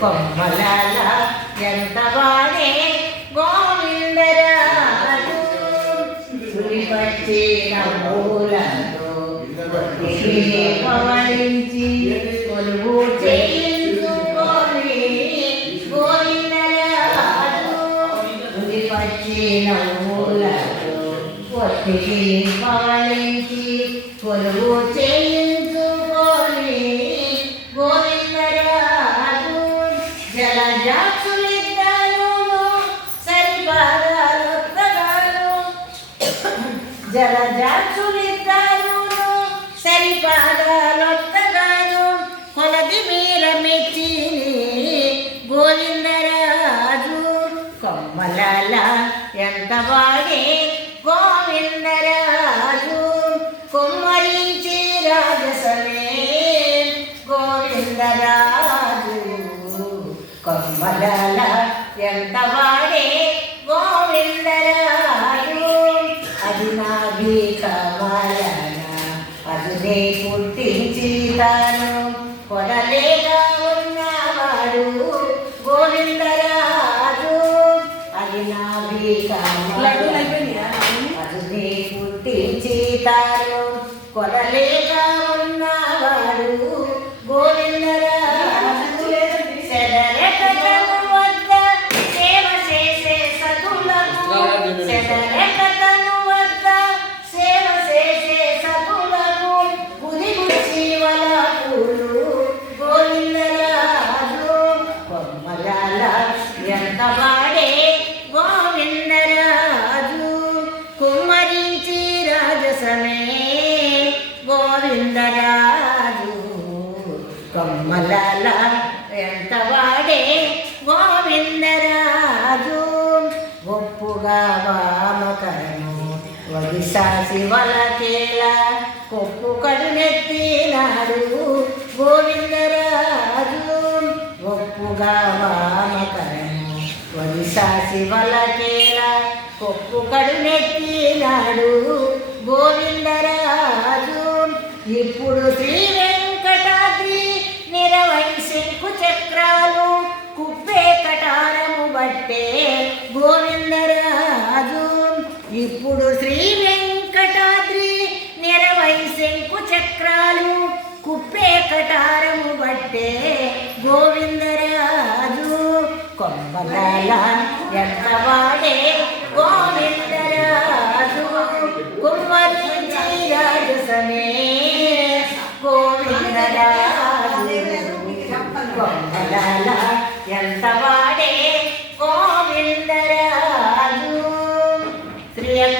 కొమ్మలాల ఎంత వాడే గోవిందరాజు సుడిపచ్చిన మూలలో పవళించి కొలువు చేయించుకొని గోవిందరాజు సుడిపచ్చిన మూలలో ఒత్తికి పవళించి కొలువు చేయించుకొని గోవిందరాజు జలజాక్షులిద్దరూ సరిపాదాలొత్తగాను జలజాక్షులిద్దరూ సరిపాదాలొత్తగాను కొలది మీర మెచ్చి గోవిందరాజు కొమ్మలాల ఎంత వాడే గోవిందరాజు కుమ్మరించి రాజసమే గోవిందరాజు కొమ్మలాల ఎంత వాడే గోవిందరాజు అది నా కమలన అదునే పుట్టించి తాను కొడలేగా ఉన్నవాడు గోవిందరాజు అది నా అదునే పుట్టించి తాను కొడలేగా ఉన్నవాడు గోవిందరాజు సెదరెకటను వద్ద సేవ చేసే సతులకు సెదరెకటను వద్ద సేవ చేసే సతులకు బుధి గుచ్చి వలపులు గోవిందరాజు కొమ్మలాల ఎంత వాడే గోవిందరాజు కుమ్మరించి రాజసమే గోవిందరాజు కొమ్మలాల ఎంత వాడే గోవిందరాజు ఒప్పుగా వామకరను వదిసాసి వలకేల కొప్పు కడునెత్తినాడు గోవిందరాజు ఒప్పుగా వామకరను వదిసాసి వలకేల కొప్పు కడునెత్తినాడు గోవిందరాజు ఇప్పుడు శ్రీ వెంకటాద్రి నిరవై శంకు చక్రాలు కుప్పే కటారము బట్టే గోవిందరాజు ఇప్పుడు శ్రీ వెంకటాద్రి నిరవై శంకు చక్రాలు కుప్పే కటారము బట్టే గోవిందరాజు కొమ్మలాల ఎంత వాడే గోవిందరాజు కుమ్మరించి రాజసమే గోవిందరాజు కొమ్మలాల ఎంత